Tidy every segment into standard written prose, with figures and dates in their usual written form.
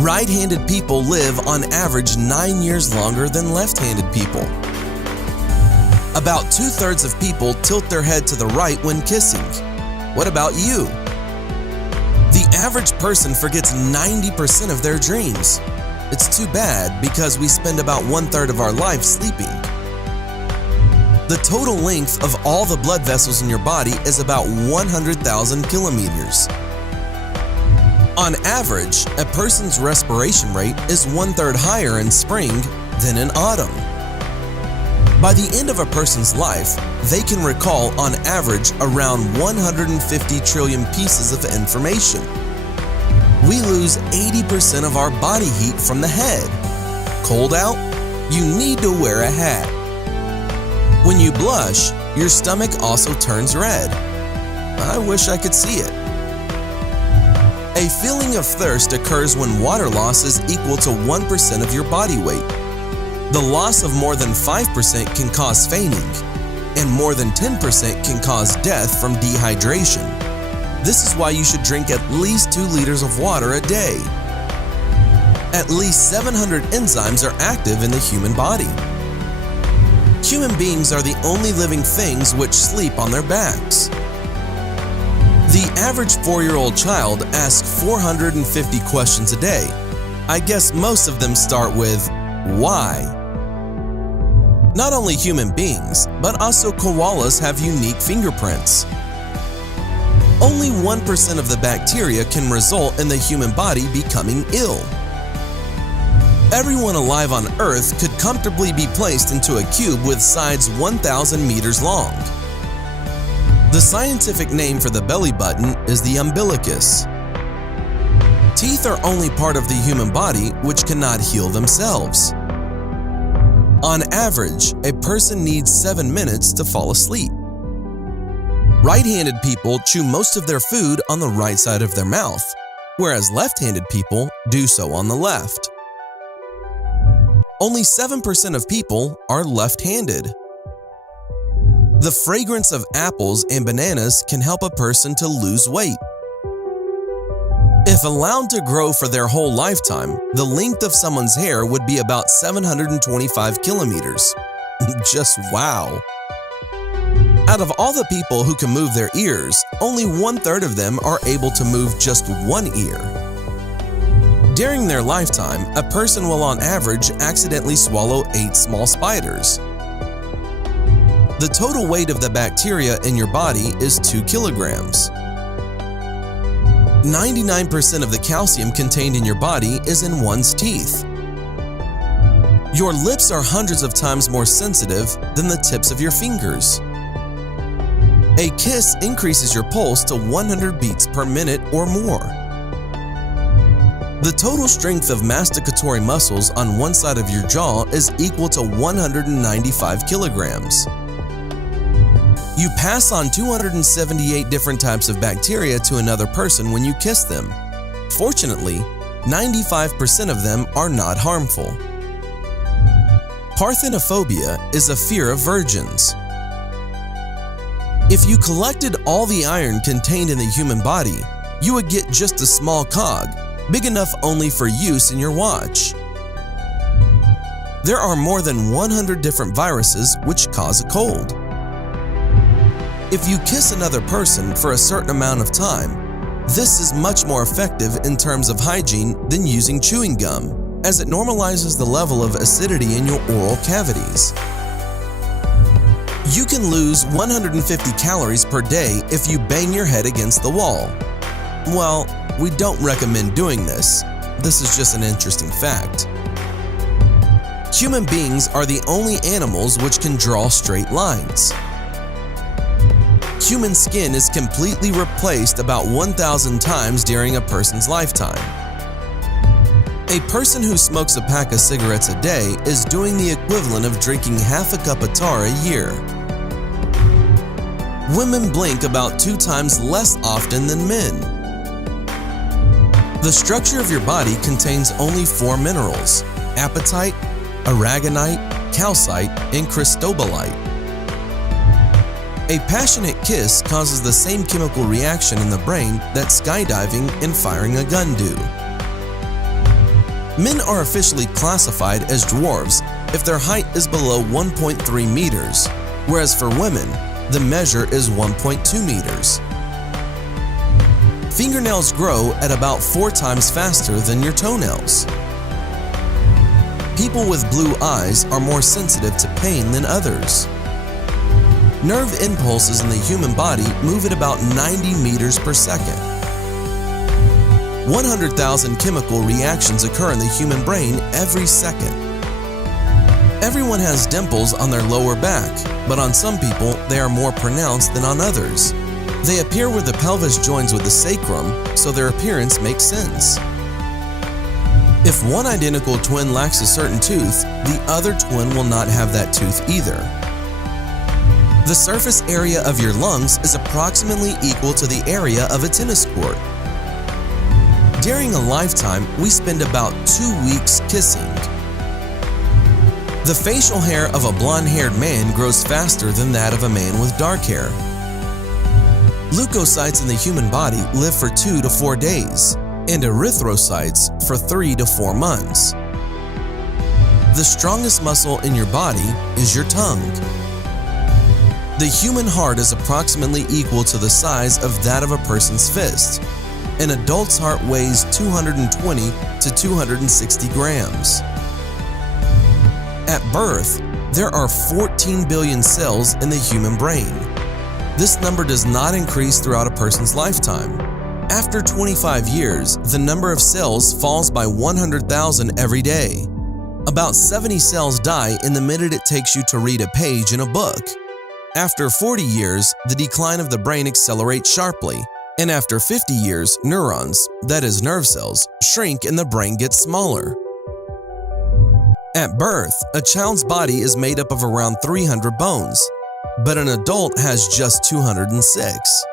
Right-handed people live on average 9 years longer than left-handed people. About 2/3 of people tilt their head to the right when kissing. What about you? The average person forgets 90% of their dreams. It's too bad because we spend about 1/3 of our life sleeping. The total length of all the blood vessels in your body is about 100,000 kilometers. On average, a person's respiration rate is 1/3 higher in spring than in autumn. By the end of a person's life, they can recall on average around 150 trillion pieces of information. We lose 80% of our body heat from the head. Cold out? You need to wear a hat. When you blush, your stomach also turns red. I wish I could see it. A feeling of thirst occurs when water loss is equal to 1% of your body weight. The loss of more than 5% can cause fainting, and more than 10% can cause death from dehydration. This is why you should drink at least 2 liters of water a day. At least 700 enzymes are active in the human body. Human beings are the only living things which sleep on their backs. The average 4-year-old child asks 450 questions a day. I guess most of them start with, why? Not only human beings, but also koalas have unique fingerprints. Only 1% of the bacteria can result in the human body becoming ill. Everyone alive on Earth could comfortably be placed into a cube with sides 1,000 meters long. The scientific name for the belly button is the umbilicus. Teeth are only part of the human body which cannot heal themselves. On average, a person needs 7 minutes to fall asleep. Right-handed people chew most of their food on the right side of their mouth, whereas left-handed people do so on the left. Only 7% of people are left-handed. The fragrance of apples and bananas can help a person to lose weight. If allowed to grow for their whole lifetime, the length of someone's hair would be about 725 kilometers. Just wow! Out of all the people who can move their ears, only 1/3 of them are able to move just one ear. During their lifetime, a person will on average accidentally swallow 8 small spiders. The total weight of the bacteria in your body is 2 kilograms. 99% of the calcium contained in your body is in one's teeth. Your lips are hundreds of times more sensitive than the tips of your fingers. A kiss increases your pulse to 100 beats per minute or more. The total strength of masticatory muscles on one side of your jaw is equal to 195 kilograms. You pass on 278 different types of bacteria to another person when you kiss them. Fortunately, 95% of them are not harmful. Parthenophobia is a fear of virgins. If you collected all the iron contained in the human body, you would get just a small cog, big enough only for use in your watch. There are more than 100 different viruses which cause a cold. If you kiss another person for a certain amount of time, this is much more effective in terms of hygiene than using chewing gum, as it normalizes the level of acidity in your oral cavities. You can lose 150 calories per day if you bang your head against the wall. Well, we don't recommend doing this. This is just an interesting fact. Human beings are the only animals which can draw straight lines. Human skin is completely replaced about 1,000 times during a person's lifetime. A person who smokes a pack of cigarettes a day is doing the equivalent of drinking half a cup of tar a year. Women blink about 2 times less often than men. The structure of your body contains only 4 minerals: apatite, aragonite, calcite, and cristobalite. A passionate kiss causes the same chemical reaction in the brain that skydiving and firing a gun do. Men are officially classified as dwarves if their height is below 1.3 meters, whereas for women, the measure is 1.2 meters. Fingernails grow at about 4 times faster than your toenails. People with blue eyes are more sensitive to pain than others. Nerve impulses in the human body move at about 90 meters per second. 100,000 chemical reactions occur in the human brain every second. Everyone has dimples on their lower back, but on some people they are more pronounced than on others. They appear where the pelvis joins with the sacrum, so their appearance makes sense. If one identical twin lacks a certain tooth, the other twin will not have that tooth either. The surface area of your lungs is approximately equal to the area of a tennis court. During a lifetime, we spend about 2 weeks kissing. The facial hair of a blonde-haired man grows faster than that of a man with dark hair. Leukocytes in the human body live for 2 to 4 days, and erythrocytes for 3 to 4 months. The strongest muscle in your body is your tongue. The human heart is approximately equal to the size of that of a person's fist. An adult's heart weighs 220 to 260 grams. At birth, there are 14 billion cells in the human brain. This number does not increase throughout a person's lifetime. After 25 years, the number of cells falls by 100,000 every day. About 70 cells die in the minute it takes you to read a page in a book. After 40 years, the decline of the brain accelerates sharply, and after 50 years, neurons, that is nerve cells, shrink and the brain gets smaller. At birth, a child's body is made up of around 300 bones, but an adult has just 206.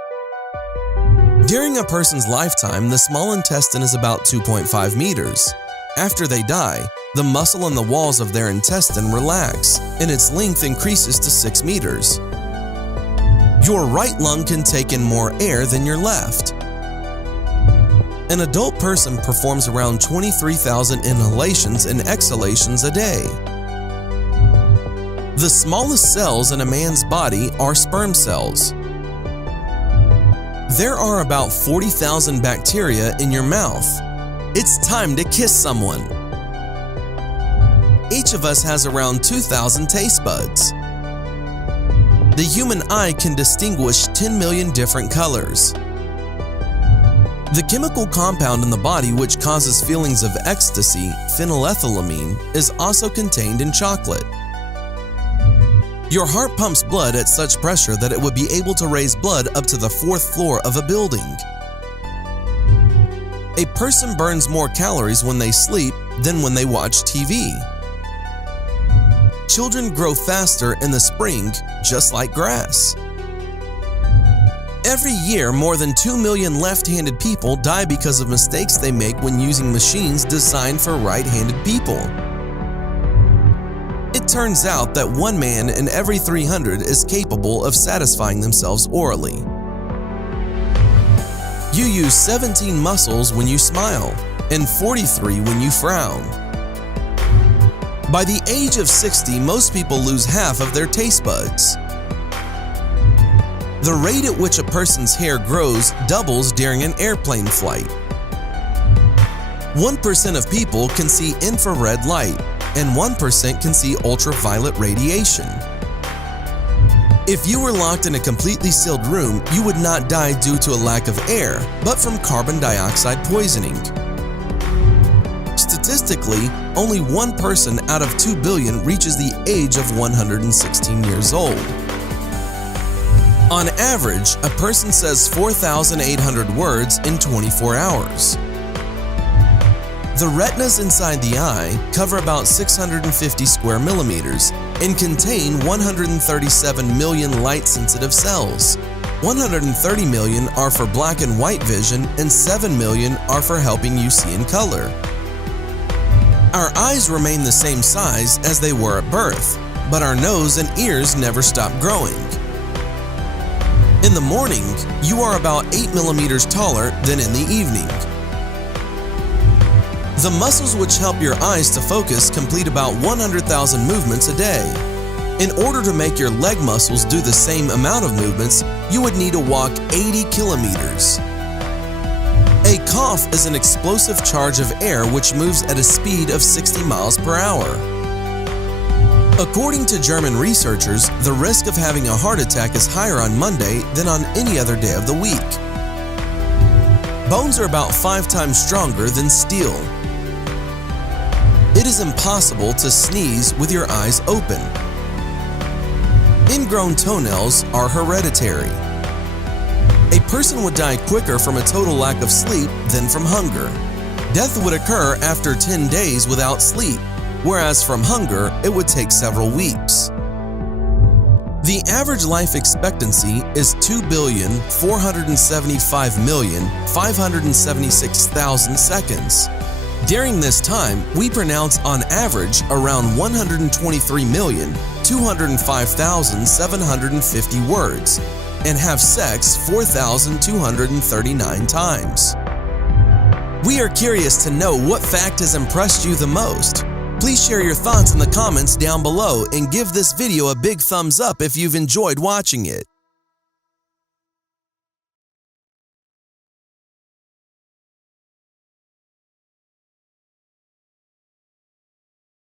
During a person's lifetime, the small intestine is about 2.5 meters. After they die, the muscle in the walls of their intestine relax, and its length increases to 6 meters. Your right lung can take in more air than your left. An adult person performs around 23,000 inhalations and exhalations a day. The smallest cells in a man's body are sperm cells. There are about 40,000 bacteria in your mouth. It's time to kiss someone. Each of us has around 2,000 taste buds. The human eye can distinguish 10 million different colors. The chemical compound in the body which causes feelings of ecstasy, phenylethylamine, is also contained in chocolate. Your heart pumps blood at such pressure that it would be able to raise blood up to the 4th floor of a building. A person burns more calories when they sleep than when they watch TV. Children grow faster in the spring, just like grass. Every year, more than 2 million left-handed people die because of mistakes they make when using machines designed for right-handed people. It turns out that 1 man in every 300 is capable of satisfying themselves orally. You use 17 muscles when you smile and 43 when you frown. By the age of 60, most people lose half of their taste buds. The rate at which a person's hair grows doubles during an airplane flight. 1% of people can see infrared light, and 1% can see ultraviolet radiation. If you were locked in a completely sealed room, you would not die due to a lack of air, but from carbon dioxide poisoning. Statistically, only 1 person out of 2 billion reaches the age of 116 years old. On average, a person says 4,800 words in 24 hours. The retinas inside the eye cover about 650 square millimeters and contain 137 million light-sensitive cells. 130 million are for black and white vision, and 7 million are for helping you see in color. Our eyes remain the same size as they were at birth, but our nose and ears never stop growing. In the morning, you are about 8 millimeters taller than in the evening. The muscles which help your eyes to focus complete about 100,000 movements a day. In order to make your leg muscles do the same amount of movements, you would need to walk 80 kilometers. A cough is an explosive charge of air which moves at a speed of 60 miles per hour. According to German researchers, the risk of having a heart attack is higher on Monday than on any other day of the week. Bones are about 5 times stronger than steel. It is impossible to sneeze with your eyes open. Ingrown toenails are hereditary. A person would die quicker from a total lack of sleep than from hunger. Death would occur after 10 days without sleep, whereas from hunger, it would take several weeks. The average life expectancy is 2,475,576,000 seconds. During this time, we pronounce on average around 123,205,750 words and have sex 4,239 times. We are curious to know what fact has impressed you the most. Please share your thoughts in the comments down below and give this video a big thumbs up if you've enjoyed watching it.